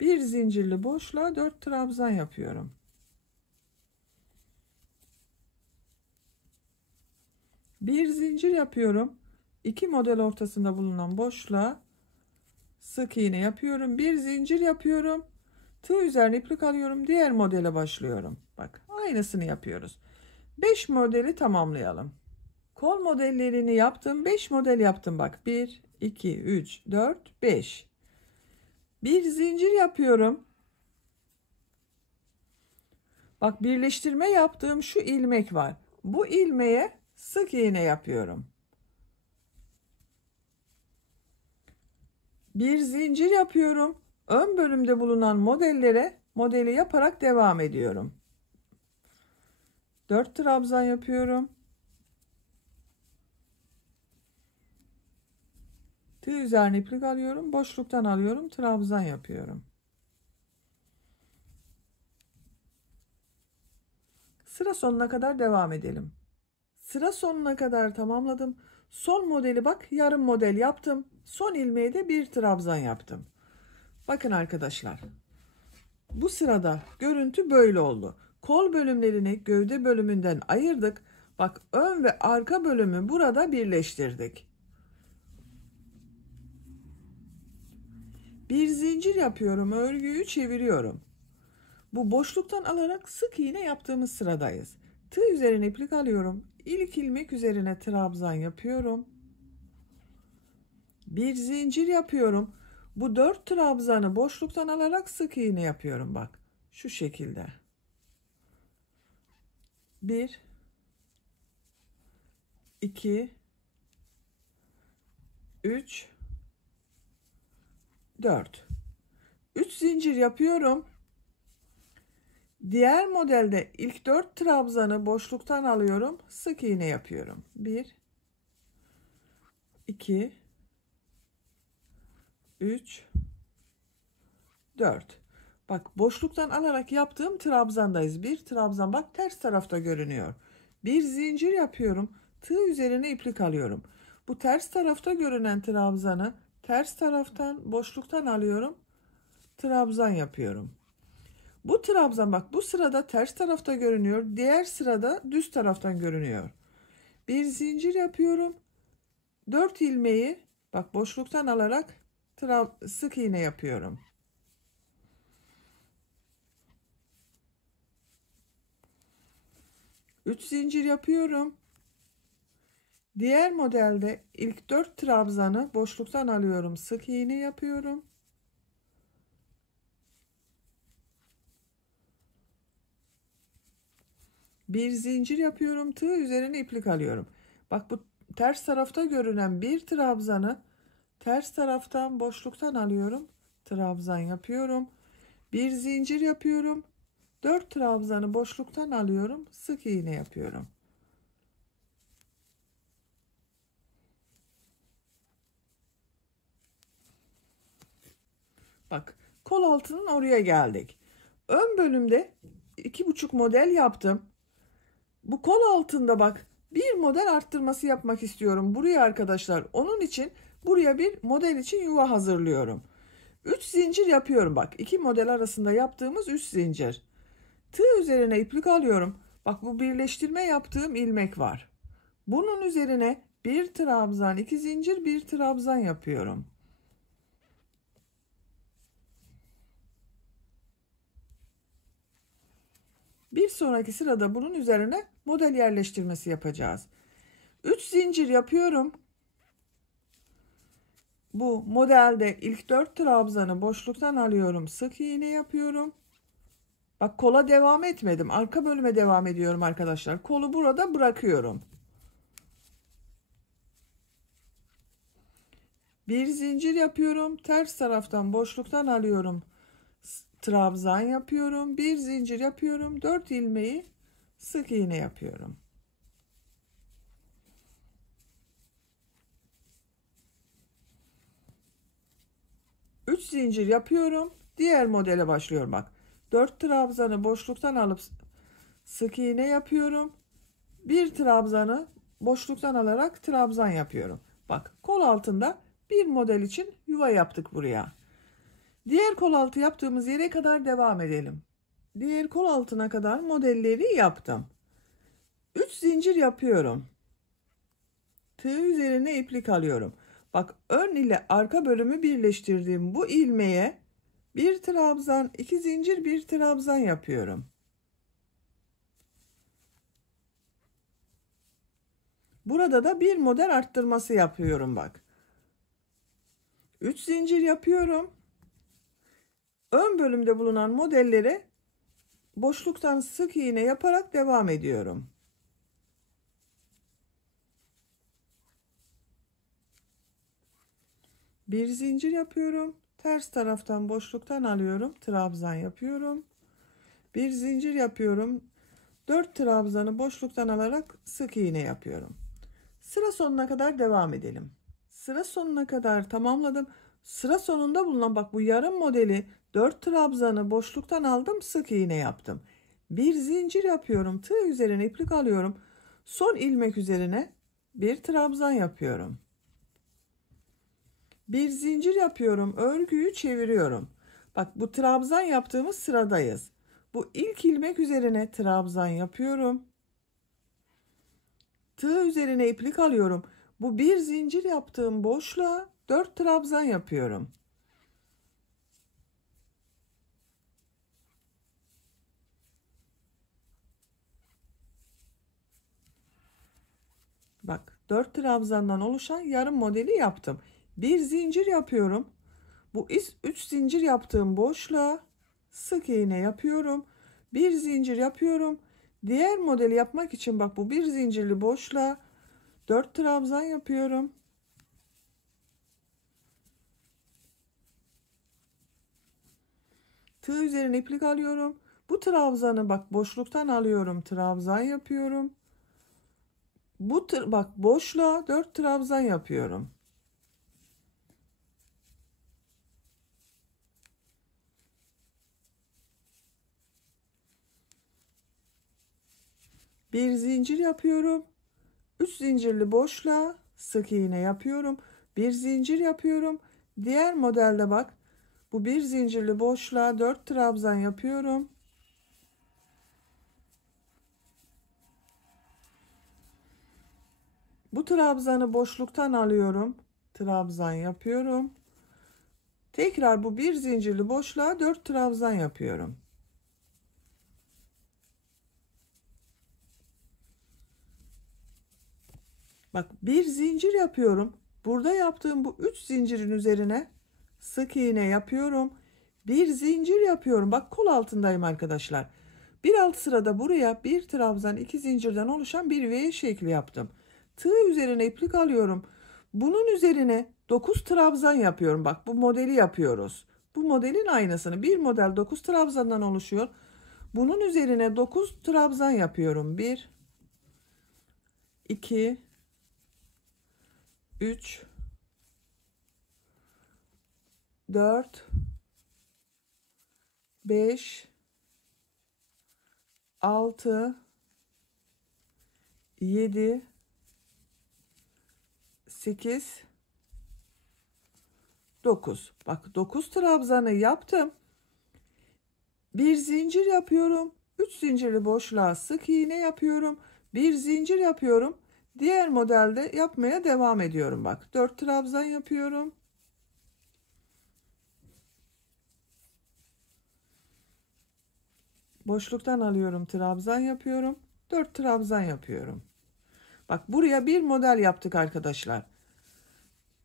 Bir zincirli boşluğa 4 trabzan yapıyorum. Bir zincir yapıyorum. 2 model ortasında bulunan boşluğa sık iğne yapıyorum. Bir zincir yapıyorum. Tığ üzerine iplik alıyorum. Diğer modele başlıyorum. Bak aynısını yapıyoruz. 5 modeli tamamlayalım. Kol modellerini yaptım. 5 model yaptım bak. 1, 2, 3, 4, 5. Bir zincir yapıyorum. Bak birleştirme yaptığım şu ilmek var. Bu ilmeğe sık iğne yapıyorum. Bir zincir yapıyorum. Ön bölümde bulunan modeli yaparak devam ediyorum. 4 trabzan yapıyorum. Tığ üzerine iplik alıyorum. Boşluktan alıyorum. Trabzan yapıyorum. Sıra sonuna kadar devam edelim. Sıra sonuna kadar tamamladım. Son modeli bak yarım model yaptım. Son ilmeğe de bir trabzan yaptım. Bakın arkadaşlar. Bu sırada görüntü böyle oldu. Kol bölümlerini gövde bölümünden ayırdık. Bak ön ve arka bölümü burada birleştirdik. Bir zincir yapıyorum. Örgüyü çeviriyorum. Bu boşluktan alarak sık iğne yaptığımız sıradayız. Tığ üzerine iplik alıyorum. İlk ilmek üzerine trabzan yapıyorum. Bir zincir yapıyorum. Bu 4 trabzanı boşluktan alarak sık iğne yapıyorum bak. Şu şekilde. 1, 2, 3, 4. 3 zincir yapıyorum. Diğer modelde ilk 4 trabzanı boşluktan alıyorum. Sık iğne yapıyorum. 1, 2, 3, 4. Bak boşluktan alarak yaptığım trabzandayız. Bir trabzan bak ters tarafta görünüyor. Bir zincir yapıyorum. Tığ üzerine iplik alıyorum. Bu ters tarafta görünen trabzanı ters taraftan boşluktan alıyorum. Trabzan yapıyorum. Bu trabzan bak bu sırada ters tarafta görünüyor. Diğer sırada düz taraftan görünüyor. Bir zincir yapıyorum. 4 ilmeği bak boşluktan alarak sık iğne yapıyorum. Üç zincir yapıyorum. Diğer modelde ilk 4 trabzanı boşluktan alıyorum. Sık iğne yapıyorum. Bir zincir yapıyorum. Tığ üzerine iplik alıyorum. Bak bu ters tarafta görünen bir trabzanı ters taraftan boşluktan alıyorum. Trabzan yapıyorum. Bir zincir yapıyorum. 4 trabzanı boşluktan alıyorum. Sık iğne yapıyorum. Bak kol altının oraya geldik. Ön bölümde 2,5 model yaptım. Bu kol altında bak bir model arttırması yapmak istiyorum buraya arkadaşlar. Onun için buraya bir model için yuva hazırlıyorum. 3 zincir yapıyorum bak. 2 model arasında yaptığımız 3 zincir. Tığ üzerine iplik alıyorum. Bak bu birleştirme yaptığım ilmek var. Bunun üzerine bir trabzan, 2 zincir, bir trabzan yapıyorum. Bir sonraki sırada bunun üzerine model yerleştirmesi yapacağız. 3 zincir yapıyorum. Bu modelde ilk 4 trabzanı boşluktan alıyorum. Sık iğne yapıyorum. Bak kola devam etmedim. Arka bölüme devam ediyorum arkadaşlar. Kolu burada bırakıyorum. Bir zincir yapıyorum. Ters taraftan boşluktan alıyorum. Trabzan yapıyorum. Bir zincir yapıyorum. 4 ilmeği sık iğne yapıyorum. Üç zincir yapıyorum. Diğer modele başlıyorum bak. 4 trabzanı boşluktan alıp sık iğne yapıyorum. Bir trabzanı boşluktan alarak trabzan yapıyorum. Bak kol altında bir model için yuva yaptık buraya. Diğer kol altı yaptığımız yere kadar devam edelim. Diğer kol altına kadar modelleri yaptım. 3 zincir yapıyorum. Tığ üzerine iplik alıyorum. Bak ön ile arka bölümü birleştirdiğim bu ilmeğe bir trabzan, 2 zincir, bir trabzan yapıyorum. Burada da bir model arttırması yapıyorum bak. 3 zincir yapıyorum. Ön bölümde bulunan modellere boşluktan sık iğne yaparak devam ediyorum. Bir zincir yapıyorum. Ters taraftan boşluktan alıyorum. Trabzan yapıyorum. Bir zincir yapıyorum. 4 trabzanı boşluktan alarak sık iğne yapıyorum. Sıra sonuna kadar devam edelim. Sıra sonuna kadar tamamladım. Sıra sonunda bulunan bak bu yarım modeli 4 trabzanı boşluktan aldım, sık iğne yaptım. Bir zincir yapıyorum. Tığ üzerine iplik alıyorum. Son ilmek üzerine bir trabzan yapıyorum. Bir zincir yapıyorum. Örgüyü çeviriyorum. Bak bu trabzan yaptığımız sıradayız. Bu ilk ilmek üzerine trabzan yapıyorum. Tığ üzerine iplik alıyorum. Bu bir zincir yaptığım boşluğa 4 trabzan yapıyorum. Bak 4 trabzandan oluşan yarım modeli yaptım. Bir zincir yapıyorum. Bu 3 zincir yaptığım boşluğa sık iğne yapıyorum. Bir zincir yapıyorum. Diğer modeli yapmak için bak bu bir zincirli boşluğa 4 trabzan yapıyorum. Tığ üzerine iplik alıyorum. Bu trabzanı bak boşluktan alıyorum. Trabzan yapıyorum. Bak boşluğa 4 trabzan yapıyorum. Bir zincir yapıyorum. 3 zincirli boşluğa sık iğne yapıyorum. Bir zincir yapıyorum. Diğer modelde bak bu bir zincirli boşluğa 4 trabzan yapıyorum. Bu trabzanı boşluktan alıyorum. Trabzan yapıyorum. Tekrar bu bir zincirli boşluğa 4 trabzan yapıyorum. Bak bir zincir yapıyorum. Burada yaptığım bu 3 zincirin üzerine sık iğne yapıyorum. Bir zincir yapıyorum. Bak kol altındayım arkadaşlar. Bir alt sırada buraya bir trabzan, 2 zincirden oluşan bir V şekli yaptım. Tığ üzerine iplik alıyorum. Bunun üzerine 9 trabzan yapıyorum. Bak bu modeli yapıyoruz. Bu modelin aynısını. Bir model 9 trabzandan oluşuyor. Bunun üzerine 9 trabzan yapıyorum. 1 2 3 4 5, 6, 7, 8, 9. Bak 9 trabzanı yaptım. Bir zincir yapıyorum. 3 zincirli boşluğa sık iğne yapıyorum. Bir zincir yapıyorum. Diğer modelde yapmaya devam ediyorum. Bak 4 trabzan yapıyorum. Boşluktan alıyorum, trabzan yapıyorum. 4 trabzan yapıyorum. Bak buraya bir model yaptık arkadaşlar.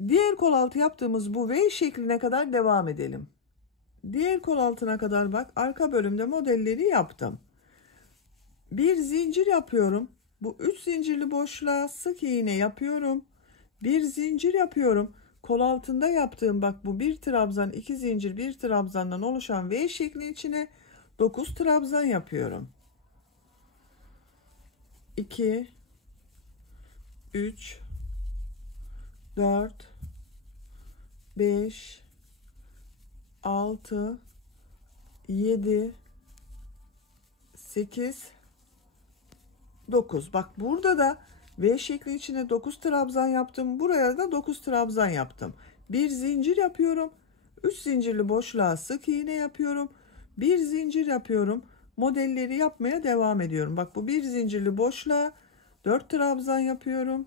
Diğer kol altı yaptığımız bu V şekline kadar devam edelim. Diğer kol altına kadar bak arka bölümde modelleri yaptım. Bir zincir yapıyorum. Bu 3 zincirli boşluğa sık iğne yapıyorum. Bir zincir yapıyorum. Kol altında yaptığım bak bu bir trabzan, 2 zincir, bir trabzandan oluşan V şekli içine 9 trabzan yapıyorum. 2, 3, 4, 5, 6, 7, 8, 9. Bak burada da V şekli içine 9 trabzan yaptım. Buraya da 9 trabzan yaptım. Bir zincir yapıyorum. 3 zincirli boşluğa sık iğne yapıyorum. Bir zincir yapıyorum. Modelleri yapmaya devam ediyorum. Bak bu bir zincirli boşluğa 4 trabzan yapıyorum.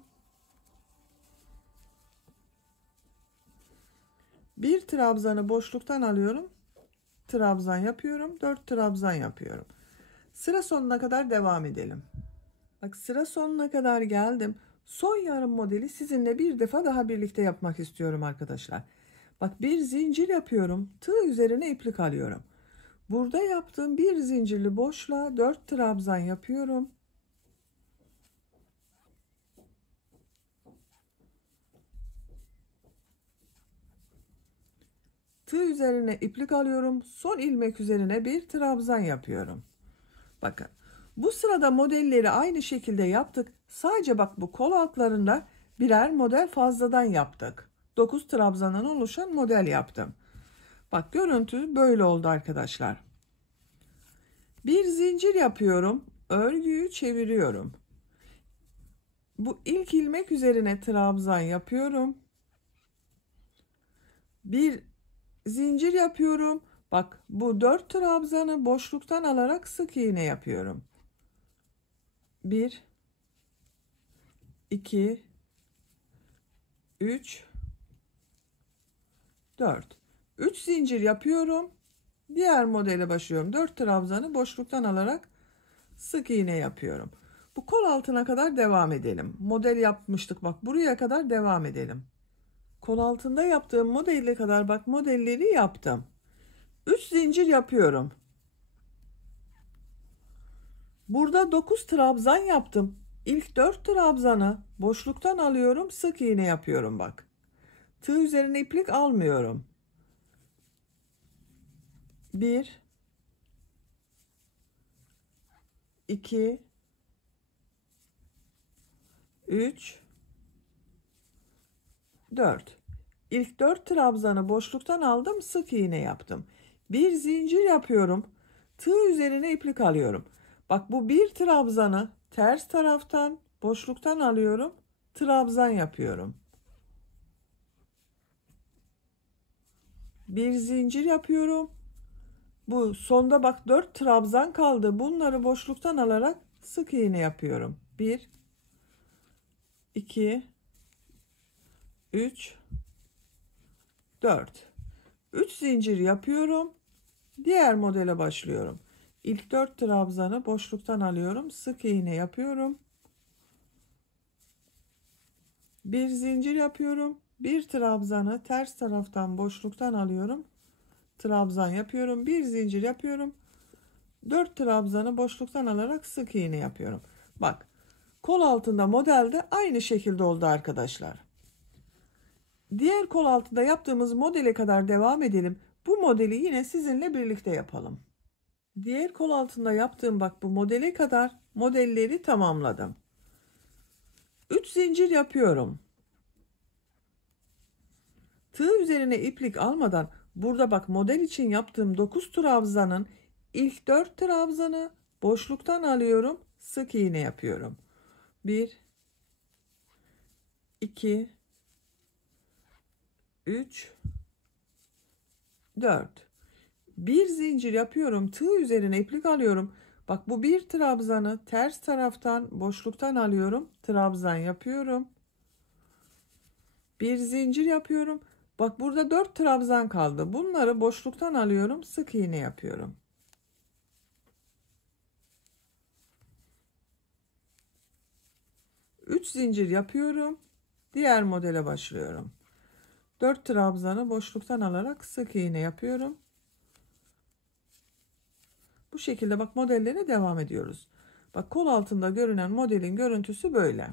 Bir trabzanı boşluktan alıyorum. Trabzan yapıyorum. 4 trabzan yapıyorum. Sıra sonuna kadar devam edelim. Bak sıra sonuna kadar geldim. Son yarım modeli sizinle bir defa daha birlikte yapmak istiyorum arkadaşlar. Bak bir zincir yapıyorum. Tığ üzerine iplik alıyorum. Burada yaptığım bir zincirli boşluğa 4 trabzan yapıyorum. Tığ üzerine iplik alıyorum. Son ilmek üzerine bir trabzan yapıyorum. Bakın. Bu sırada modelleri aynı şekilde yaptık. Sadece bak bu kol altlarında birer model fazladan yaptık. 9 trabzandan oluşan model yaptım. Bak görüntü böyle oldu arkadaşlar. Bir zincir yapıyorum. Örgüyü çeviriyorum. Bu ilk ilmek üzerine trabzan yapıyorum. Bir zincir yapıyorum. Bak bu 4 trabzanı boşluktan alarak sık iğne yapıyorum. 1, 2, 3, 4. 3 zincir yapıyorum. Diğer modele başlıyorum. 4 trabzanı boşluktan alarak sık iğne yapıyorum. Bu kol altına kadar devam edelim. Model yapmıştık. Bak buraya kadar devam edelim. Kol altında yaptığım modelle kadar bak modelleri yaptım. 3 zincir yapıyorum. Burada 9 trabzan yaptım. İlk 4 trabzanı boşluktan alıyorum. Sık iğne yapıyorum bak. Tığ üzerine iplik almıyorum. 1, 2, 3, 4. İlk 4 trabzanı boşluktan aldım, sık iğne yaptım. Bir zincir yapıyorum. Tığ üzerine iplik alıyorum. Bak bu bir trabzanı ters taraftan boşluktan alıyorum. Trabzan yapıyorum. Bir zincir yapıyorum. Bu sonda bak 4 trabzan kaldı. Bunları boşluktan alarak sık iğne yapıyorum. 1, 2, 3, 4. 3 zincir yapıyorum. Diğer modele başlıyorum. İlk 4 trabzanı boşluktan alıyorum. Sık iğne yapıyorum. Bir zincir yapıyorum. Bir trabzanı ters taraftan boşluktan alıyorum. Trabzan yapıyorum. Bir zincir yapıyorum. 4 trabzanı boşluktan alarak sık iğne yapıyorum. Bak kol altında modelde aynı şekilde oldu arkadaşlar. Diğer kol altında yaptığımız modele kadar devam edelim. Bu modeli yine sizinle birlikte yapalım. Diğer kol altında yaptığım bak bu modele kadar modelleri tamamladım. 3 zincir yapıyorum. Tığ üzerine iplik almadan Burada bak model için yaptığım 9 trabzanın ilk 4 trabzanı boşluktan alıyorum. Sık iğne yapıyorum. 1, 2, 3, 4. Bir zincir yapıyorum. Tığ üzerine iplik alıyorum. Bak bu bir trabzanı ters taraftan boşluktan alıyorum. Trabzan yapıyorum. Bir zincir yapıyorum. Bak burada 4 trabzan kaldı. Bunları boşluktan alıyorum. Sık iğne yapıyorum. Üç zincir yapıyorum. Diğer modele başlıyorum. 4 trabzanı boşluktan alarak sık iğne yapıyorum. Bu şekilde bak modellere devam ediyoruz. Bak kol altında görünen modelin görüntüsü böyle.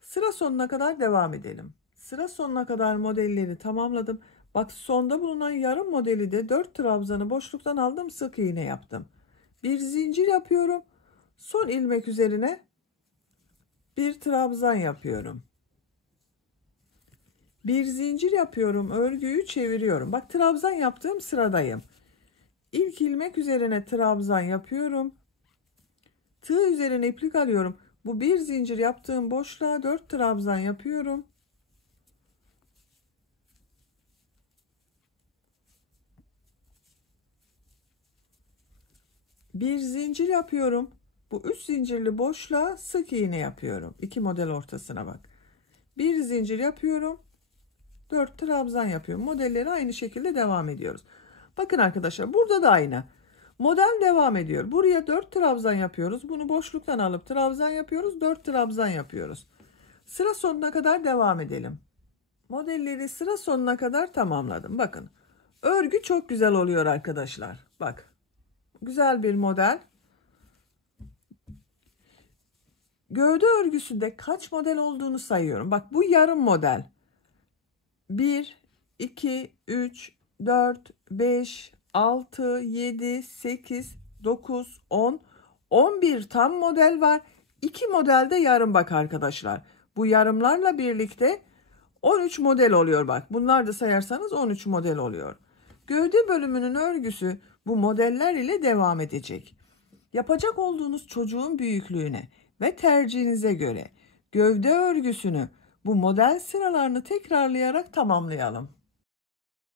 Sıra sonuna kadar devam edelim. Sıra sonuna kadar modelleri tamamladım. Bak sonda bulunan yarım modeli de 4 trabzanı boşluktan aldım, sık iğne yaptım. Bir zincir yapıyorum. Son ilmek üzerine bir trabzan yapıyorum. Bir zincir yapıyorum, örgüyü çeviriyorum. Bak trabzan yaptığım sıradayım. İlk ilmek üzerine trabzan yapıyorum. Tığ üzerine iplik alıyorum. Bu bir zincir yaptığım boşluğa 4 trabzan yapıyorum. Bir zincir yapıyorum. Bu 3 zincirli boşluğa sık iğne yapıyorum. 2 model ortasına bak. Bir zincir yapıyorum. 4 trabzan yapıyorum. Modelleri aynı şekilde devam ediyoruz. Bakın arkadaşlar burada da aynı. Model devam ediyor. Buraya 4 trabzan yapıyoruz. Bunu boşluktan alıp trabzan yapıyoruz. 4 trabzan yapıyoruz. Sıra sonuna kadar devam edelim. Modelleri sıra sonuna kadar tamamladım. Bakın. Örgü çok güzel oluyor arkadaşlar. Bak. Güzel bir model. Gövde örgüsünde kaç model olduğunu sayıyorum. Bak bu yarım model. 1, 2, 3, 4, 5, 6, 7, 8, 9, 10, 11 tam model var. 2 modelde yarım bak arkadaşlar. Bu yarımlarla birlikte 13 model oluyor bak. Bunlar da sayarsanız 13 model oluyor. Gövde bölümünün örgüsü bu modeller ile devam edecek. Yapacak olduğunuz çocuğun büyüklüğüne ve tercihinize göre gövde örgüsünü bu model sıralarını tekrarlayarak tamamlayalım.